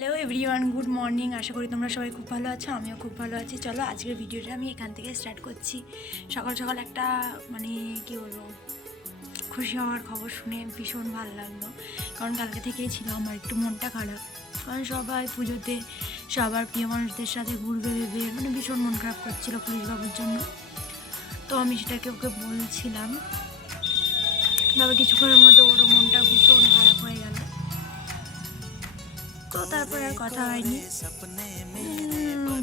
Hello everyone good morning আশা করি তোমরা সবাই খুব ভালো আছো, আমিও খুব ভালো আছি। চলো আজকের ভিডিওটা আমি এখান থেকে স্টার্ট করছি। সকাল সকাল একটা মানে কি বলব, খুশি হওয়ার খবর শুনে ভীষণ ভালো লাগল। কারণ কালকে থেকেই ছিল আমার একটু মনটা খারাপ। কারণ সবাই পুজোতে, সবার প্রিয় মানুষদের সাথে ঘুরবে ভেবে মানে ভীষণ মন খারাপ করছিল পুলিশ বাবুর জন্য। তো আমি সেটাকে ওকে বলছিলাম। তবে কিছুক্ষণের মধ্যে ওরও মনটা ভীষণ খারাপ হয়ে গেল। তো তারপর আর কথা হয়নি।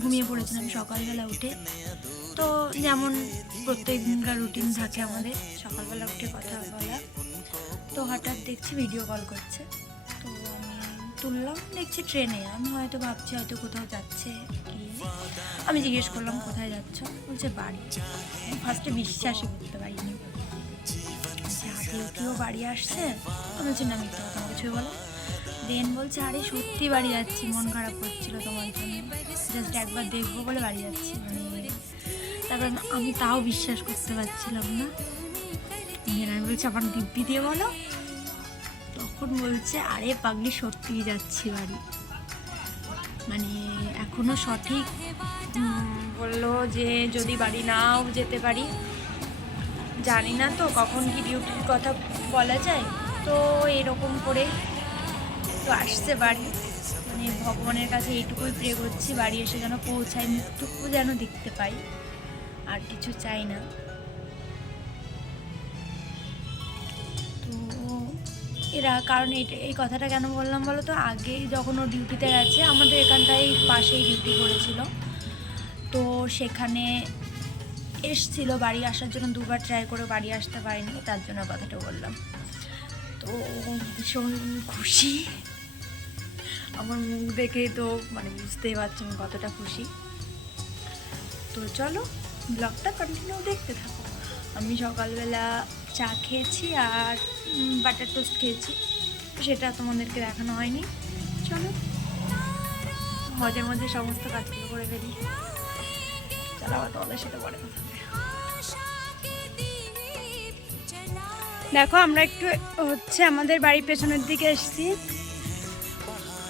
ঘুমিয়ে পড়েছিলাম সকালবেলা উঠে। তো যেমন প্রত্যেক দিনকার রুটিন থাকে আমাদের, সকালবেলা উঠে কথা বলা। তো হঠাৎ দেখছি ভিডিও কল করছে। তো আমি তুললাম, দেখছি ট্রেনে। আমি হয়তো ভাবছি হয়তো কোথাও যাচ্ছে আমি জিজ্ঞেস করলাম, কোথায় যাচ্ছ? বলছে, বাড়ি। ফার্স্টে বিশ্বাসই করতে পারিনি। কেউ বাড়ি আসছে? আমি বলছি, না মিথ্যা কথা কিছু বলো দেন বলছে, আরে সত্যি বাড়ি যাচ্ছি, মন খারাপ করছিল তোমার জন্য। জাস্ট একবার দেখব বলে বাড়ি যাচ্ছি। মানে তারপর আমি তাও বিশ্বাস করতে পারছিলাম না। দেন আমি বলছি আমার দিব্যি দিয়ে বলো। তখন বলছে, আরে পাগলি, সত্যিই যাচ্ছি বাড়ি। মানে এখনও সঠিক বলল যে যদি বাড়ি নাও যেতে পারি। জানি না তো কখন কি ডিউটির কথা বলা যায়। তো এরকম করে তো আসছে বাড়ি। মানে ভগবানের কাছে এইটুকুই প্রে করছি, বাড়ি এসে যেন পৌঁছায় মুখটুকু যেন দেখতে পাই। আর কিছু চাই না। তো এরা, কারণ এই কথাটা কেন বললাম বলো তো? আগে যখন ও ডিউটিতে গেছে, আমাদের এখানটায় পাশেই ডিউটি করেছিল। তো সেখানে এসছিল বাড়ি আসার জন্য, দুবার ট্রাই করে বাড়ি আসতে পারিনি, তার জন্য কথাটা বললাম। তো ভীষণ খুশি। আমার মুখ দেখেই তো মানে বুঝতেই পারছেন কতটা খুশি। তো চলো ব্লগটা কন্টিনিউ দেখতে থাকো। আমি সকালবেলা চা খেয়েছি আর বাটার টোস্ট খেয়েছি। সেটা তোমাদেরকে দেখানো হয়নি। চলো মজার মধ্যে সমস্ত কাজগুলো করে ফেলি। চলো আবার তোমাদের সাথে পরে কথা দেখো, আমরা একটু হচ্ছে আমাদের বাড়ির পেছনের দিকে এসেছি।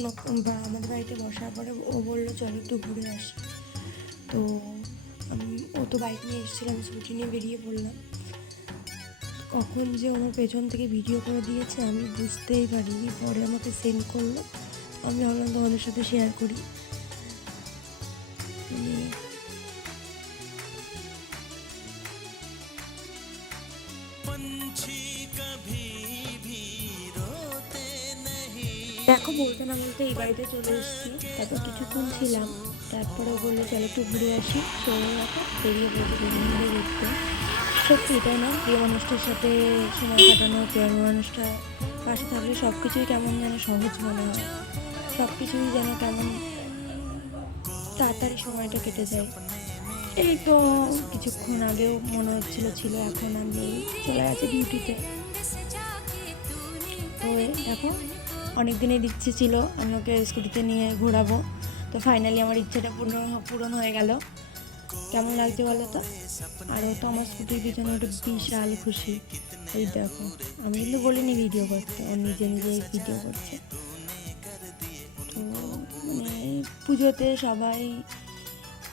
আমাদের বাড়িতে বসার পরে ও বলল, চলো একটু ঘুরে আসি। তো ও তো বাইক নিয়ে এসেছিলাম স্কুটি নিয়ে বেরিয়ে পড়লাম। কখন যে আমার পেছন থেকে ভিডিও করে দিয়েছে, আমি বুঝতেই পারিনি। পরে আমাকে সেন্ড করল। আমি ভাবলাম তোমাদের সাথে শেয়ার করি। দেখো বলতে না বলতে এই বাড়িতে চলে এসেছি। তারপর কিছুক্ষণ ছিলাম। তারপরে বলল, চলো একটু ঘুরে আসি। তো বেরিয়ে দুজন মিলে ঘুরতে সত্যি, তাই না? প্রিয় মানুষটার সাথে সময় কাটানো, প্রিয় মানুষটা পাশে থাকলে সব কিছুই কেমন যেন সহজ মনে হয়। সব কিছুই যেন কেমন তাড়াতাড়ি সময়টা কেটে যায়। এই তো কিছুক্ষণ আগেও মনে হচ্ছিল, ছিল, এখন আমি চলে গেছে ডিউটিতে দেখো অনেক দিনের ইচ্ছে ছিল, আমি ওকে স্কুটিতে নিয়ে ঘোরাবো। তো ফাইনালি আমার ইচ্ছেটা পূর্ণ পূরণ হয়ে গেল। কেমন লাগছে বলো তো? আর ও তো আমার স্কুটির পিছনে একটু বিশাল খুশি। এই দেখো, আমি কিন্তু বলিনি ভিডিও করতে, ও নিজে নিজেই ভিডিও করছে। তো মানে পুজোতে সবাই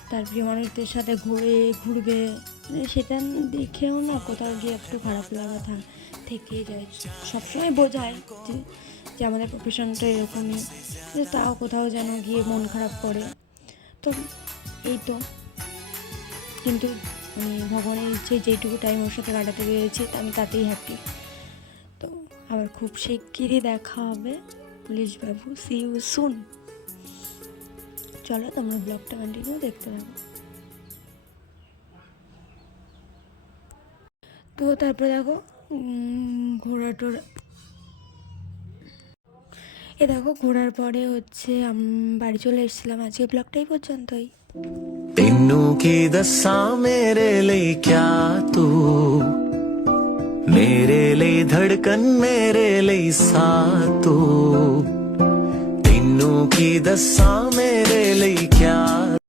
তার প্রিয় মানুষদের সাথে ঘুরে, ঘুরবে। সেটা দেখেও না কোথাও গিয়ে একটু খারাপ লাগা থাক, থেকেই যায়। সবসময় বোঝায় যে আমাদের প্রফেশনটা এরকমই, যে তাও কোথাও যেন গিয়ে মন খারাপ করে। তো এই তো। কিন্তু মানে ভগবানের ইচ্ছে যেইটুকু টাইম ওর সাথে কাটাতে পেরেছি, আমি তাতেই হ্যাপি তো আবার খুব শিগগিরই দেখা হবে, police Babu C you soon চলো তোমরা ব্লগটা কন্টিনিউ দেখতে থাকো। তারপরে দেখো ঘোড়া টোরা এ দেখো ঘোরার পরে হচ্ছে বাড়ি চলে এসেছিলাম আজকে ব্লগটাই পর্যন্তই। তিনু কি দসা মেরে লে ক্যা তু মেরে লে ধড়কন মেরে লে সা তু तेनू की दसा मेरे लिए क्या